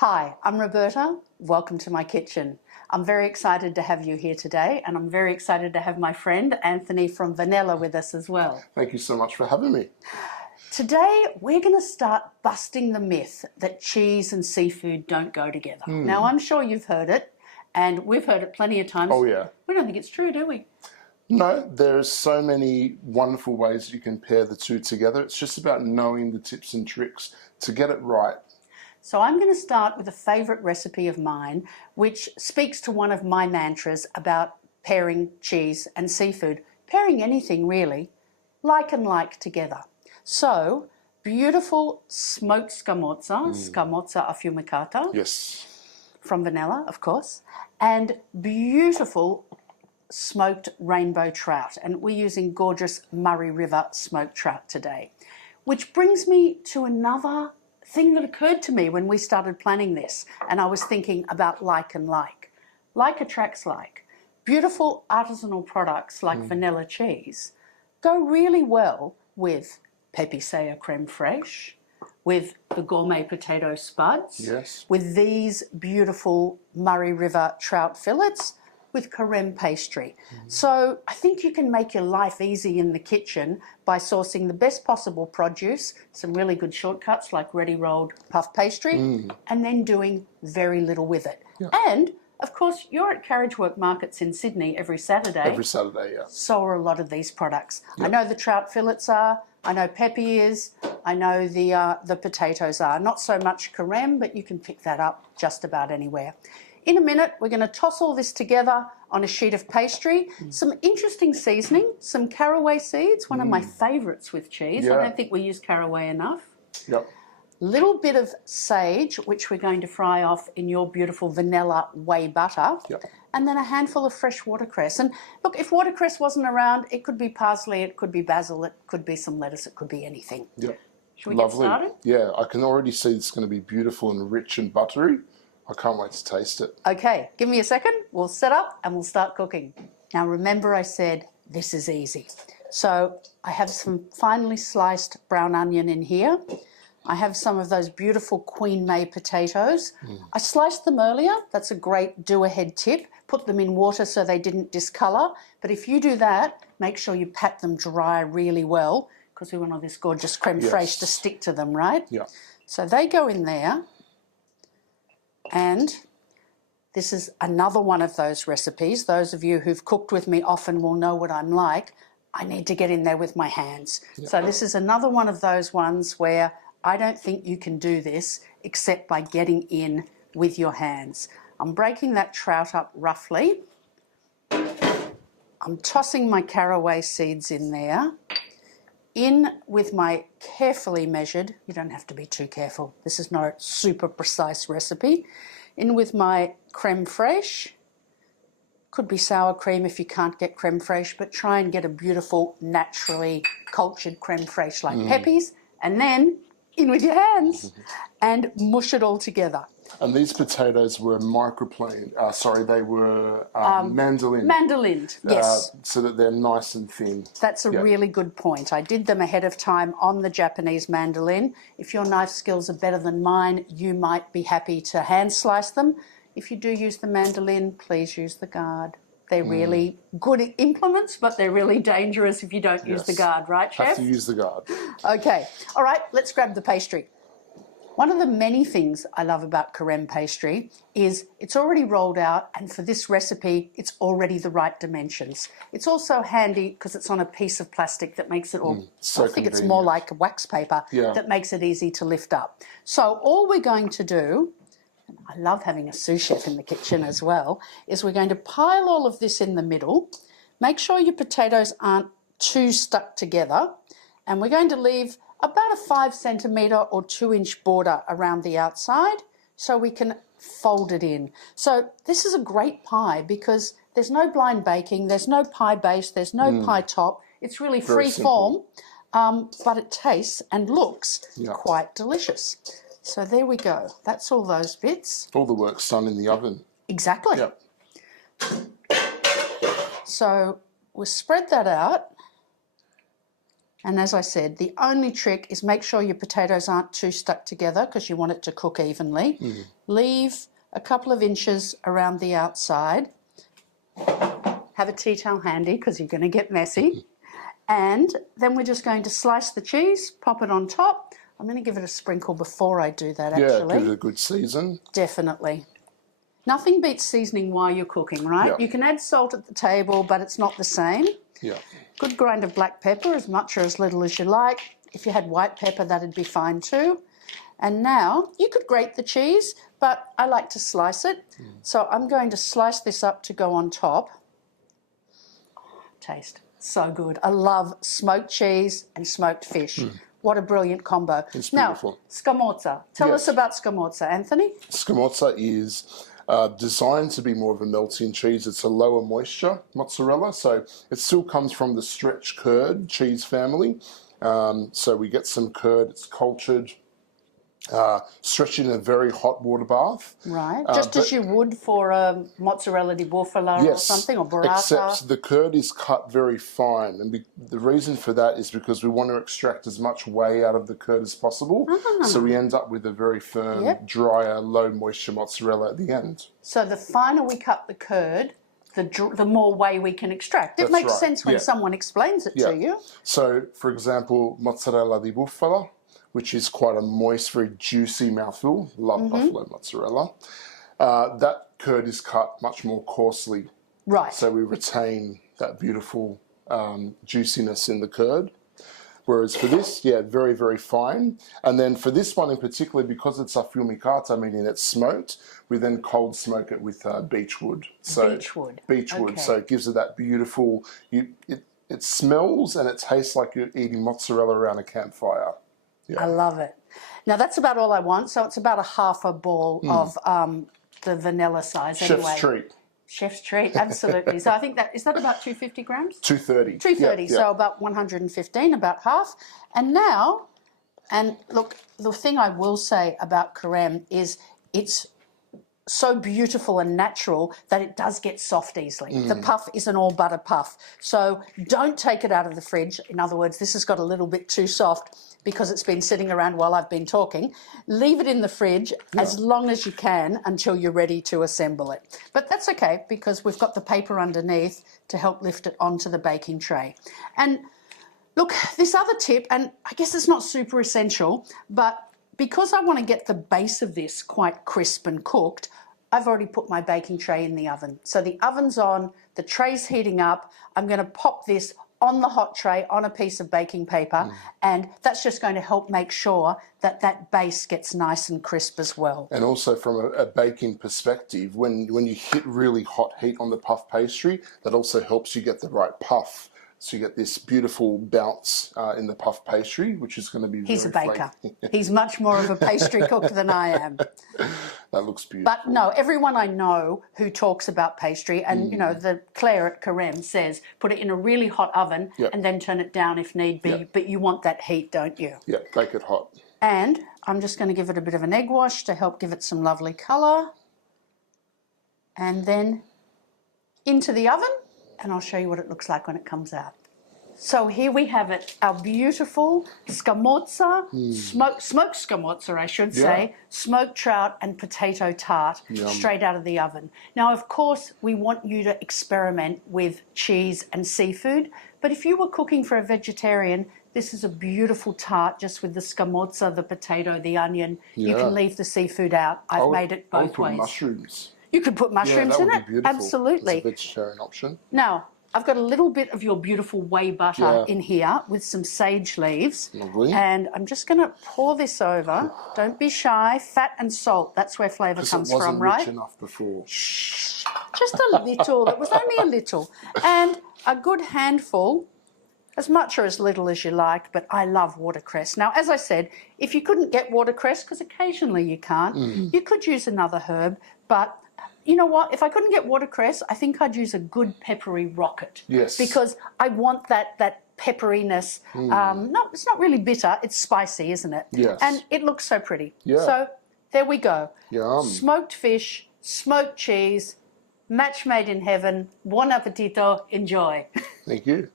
Hi, I'm Roberta. Welcome to my kitchen. I'm very excited to have you here today, and I'm very excited to have my friend Anthony from Vannella with us as well. Thank you so much for having me. Today, we're going to start busting the myth that cheese and seafood don't go together. Now, I'm sure you've heard it, and we've heard it plenty of times. Oh yeah. We don't think it's true, do we? No, there's so many wonderful ways you can pair the two together. It's just about knowing the tips and tricks to get it right. So I'm going to start with a favourite recipe of mine, which speaks to one of my mantras about pairing cheese and seafood. Pairing anything, really, like and like together. So, beautiful smoked scamorza, Scamorza Affumicata. Yes. From Vannella, of course, and beautiful smoked rainbow trout. And we're using gorgeous Murray River smoked trout today. Which brings me to another thing that occurred to me when we started planning this, and I was thinking about like and like. Like attracts like. Beautiful artisanal products like Vannella Cheese go really well with Pepicea creme fraiche, with the gourmet potato spuds, Yes. with these beautiful Murray River trout fillets, with creme pastry. So I think you can make your life easy in the kitchen by sourcing the best possible produce, some really good shortcuts like ready rolled puff pastry, and then doing very little with it. Yeah. And of course, you're at Carriage Work Markets in Sydney every Saturday. Every Saturday, yeah. So are a lot of these products. Yep. I know the trout fillets are, I know Peppy is, I know the potatoes are. Not so much creme, but you can pick that up just about anywhere. In a minute, we're going to toss all this together on a sheet of pastry. Some interesting seasoning, some caraway seeds, one of my favourites with cheese. Yeah. I don't think we use caraway enough. Yep. Little bit of sage, which we're going to fry off in your beautiful vanilla whey butter. Yep. And then a handful of fresh watercress. And look, if watercress wasn't around, it could be parsley, it could be basil, it could be some lettuce, it could be anything. Yep. Should we Lovely. get started? Yeah, I can already see it's going to be beautiful and rich and buttery. I can't wait to taste it. Okay, give me a second. We'll set up and we'll start cooking. Now remember I said this is easy. So I have some finely sliced brown onion in here. I have some of those beautiful Queen May potatoes. I sliced them earlier. That's a great do-ahead tip. Put them in water so they didn't discolour. But if you do that, make sure you pat them dry really well because we want all this gorgeous creme fraiche to stick to them, right? Yeah. So they go in there. And this is another one of those recipes. Those of you who've cooked with me often will know what I'm like. I need to get in there with my hands. Yep. So this is another one of those ones where I don't think you can do this except by getting in with your hands. I'm breaking that trout up roughly. I'm tossing my caraway seeds in there. In with my carefully measured, you don't have to be too careful, this is no super precise recipe. In with my creme fraiche, could be sour cream if you can't get creme fraiche, but try and get a beautiful, naturally cultured creme fraiche like Peppy's, and then in with your hands and mush it all together. And these potatoes were microplaned. They were mandolined. Mandolined, yes. So that they're nice and thin. That's a really good point. I did them ahead of time on the Japanese mandolin. If your knife skills are better than mine, you might be happy to hand slice them. If you do use the mandolin, please use the guard. They're really good implements, but they're really dangerous if you don't use the guard, right, Chef? Have to use the guard. Okay. All right, let's grab the pastry. One of the many things I love about creme pastry is it's already rolled out, and for this recipe, it's already the right dimensions. It's also handy because it's on a piece of plastic that makes it all, so I think convenient. it's more like wax paper that makes it easy to lift up. So all we're going to do, and I love having a sous chef in the kitchen as well, is we're going to pile all of this in the middle. Make sure your potatoes aren't too stuck together, and we're going to leave about a 5 centimetre or 2 inch border around the outside so we can fold it in. So this is a great pie because there's no blind baking, there's no pie base, there's no pie top. It's really free form, but it tastes and looks quite delicious. So there we go. That's all those bits. All the work's done in the oven. Exactly. Yep. So we'll spread that out. And as I said, the only trick is make sure your potatoes aren't too stuck together because you want it to cook evenly. Leave a couple of inches around the outside. Have a tea towel handy because you're going to get messy. And then we're just going to slice the cheese, pop it on top. I'm going to give it a sprinkle before I do that, actually. Yeah, give it a good season. Definitely. Nothing beats seasoning while you're cooking, right? Yeah. You can add salt at the table, but it's not the same. Yeah. Good grind of black pepper, as much or as little as you like. If you had white pepper, that'd be fine too. And now, you could grate the cheese, but I like to slice it. So I'm going to slice this up to go on top. Taste. So good. I love smoked cheese and smoked fish. What a brilliant combo. It's now, beautiful. Scamorza. Tell us about Scamorza, Anthony. Scamorza is designed to be more of a melting cheese. It's a lower moisture mozzarella, so it still comes from the stretch curd cheese family. So we get some curd, it's cultured, stretched in a very hot water bath. Right, just as you would for a mozzarella di bufala or something, or burrata. Except the curd is cut very fine, and the reason for that is because we want to extract as much whey out of the curd as possible, so we end up with a very firm, drier, low moisture mozzarella at the end. So the finer we cut the curd, the more whey we can extract. It makes sense when someone explains it to you. So, for example, mozzarella di bufala, which is quite a moist, very juicy mouthful. Love buffalo mozzarella. That curd is cut much more coarsely. Right. So we retain that beautiful juiciness in the curd. Whereas for this, very, very fine. And then for this one in particular, because it's Affumicata, meaning it's smoked, we then cold smoke it with beechwood. So beechwood. Beechwood. Okay. So it gives it that beautiful, it smells and it tastes like you're eating mozzarella around a campfire. Yeah. I love it. Now that's about all I want. So it's about a half a ball of the vanilla size. Chef's treat. Chef's treat, absolutely. So I think is that about 250 grams? 230. 230, so about 115, about half. And now, and look, the thing I will say about creme is it's so beautiful and natural that it does get soft easily. The puff is an all butter puff. So don't take it out of the fridge. In other words, this has got a little bit too soft because it's been sitting around while I've been talking. Leave it in the fridge as long as you can until you're ready to assemble it. But that's okay because we've got the paper underneath to help lift it onto the baking tray. And look, this other tip, and I guess it's not super essential, but because I want to get the base of this quite crisp and cooked, I've already put my baking tray in the oven. So the oven's on, the tray's heating up. I'm going to pop this on the hot tray on a piece of baking paper, and that's just going to help make sure that that base gets nice and crisp as well. And also from a baking perspective, when you hit really hot heat on the puff pastry, that also helps you get the right puff. So you get this beautiful bounce in the puff pastry, which is going to be He's a baker. He's much more of a pastry cook than I am. That looks beautiful. But no, everyone I know who talks about pastry, and you know, the Claire at Carême says, put it in a really hot oven and then turn it down if need be. But you want that heat, don't you? Yeah, bake it hot. And I'm just going to give it a bit of an egg wash to help give it some lovely colour. And then into the oven. And I'll show you what it looks like when it comes out. So here we have it, our beautiful scamorza, smoked scamorza, I should say, smoked trout and potato tart straight out of the oven. Now, of course, we want you to experiment with cheese and seafood, but if you were cooking for a vegetarian, this is a beautiful tart just with the scamorza, the potato, the onion. You can leave the seafood out. I've made it both ways. Mushrooms. You could put mushrooms in it. Absolutely. It's a vegetarian option. Now, I've got a little bit of your beautiful whey butter in here with some sage leaves. Lovely. And I'm just going to pour this over. Don't be shy. Fat and salt, that's where flavour comes from, right? It wasn't rich enough before. Shh. Just a little. It was only a little. And a good handful, as much or as little as you like, but I love watercress. Now, as I said, if you couldn't get watercress, because occasionally you can't, you could use another herb, but you know what? If I couldn't get watercress, I think I'd use a good peppery rocket. Yes. Because I want that pepperiness. It's not really bitter. It's spicy, isn't it? Yes. And it looks so pretty. Yeah. So there we go. Yum. Smoked fish, smoked cheese, match made in heaven. Buon appetito. Enjoy. Thank you.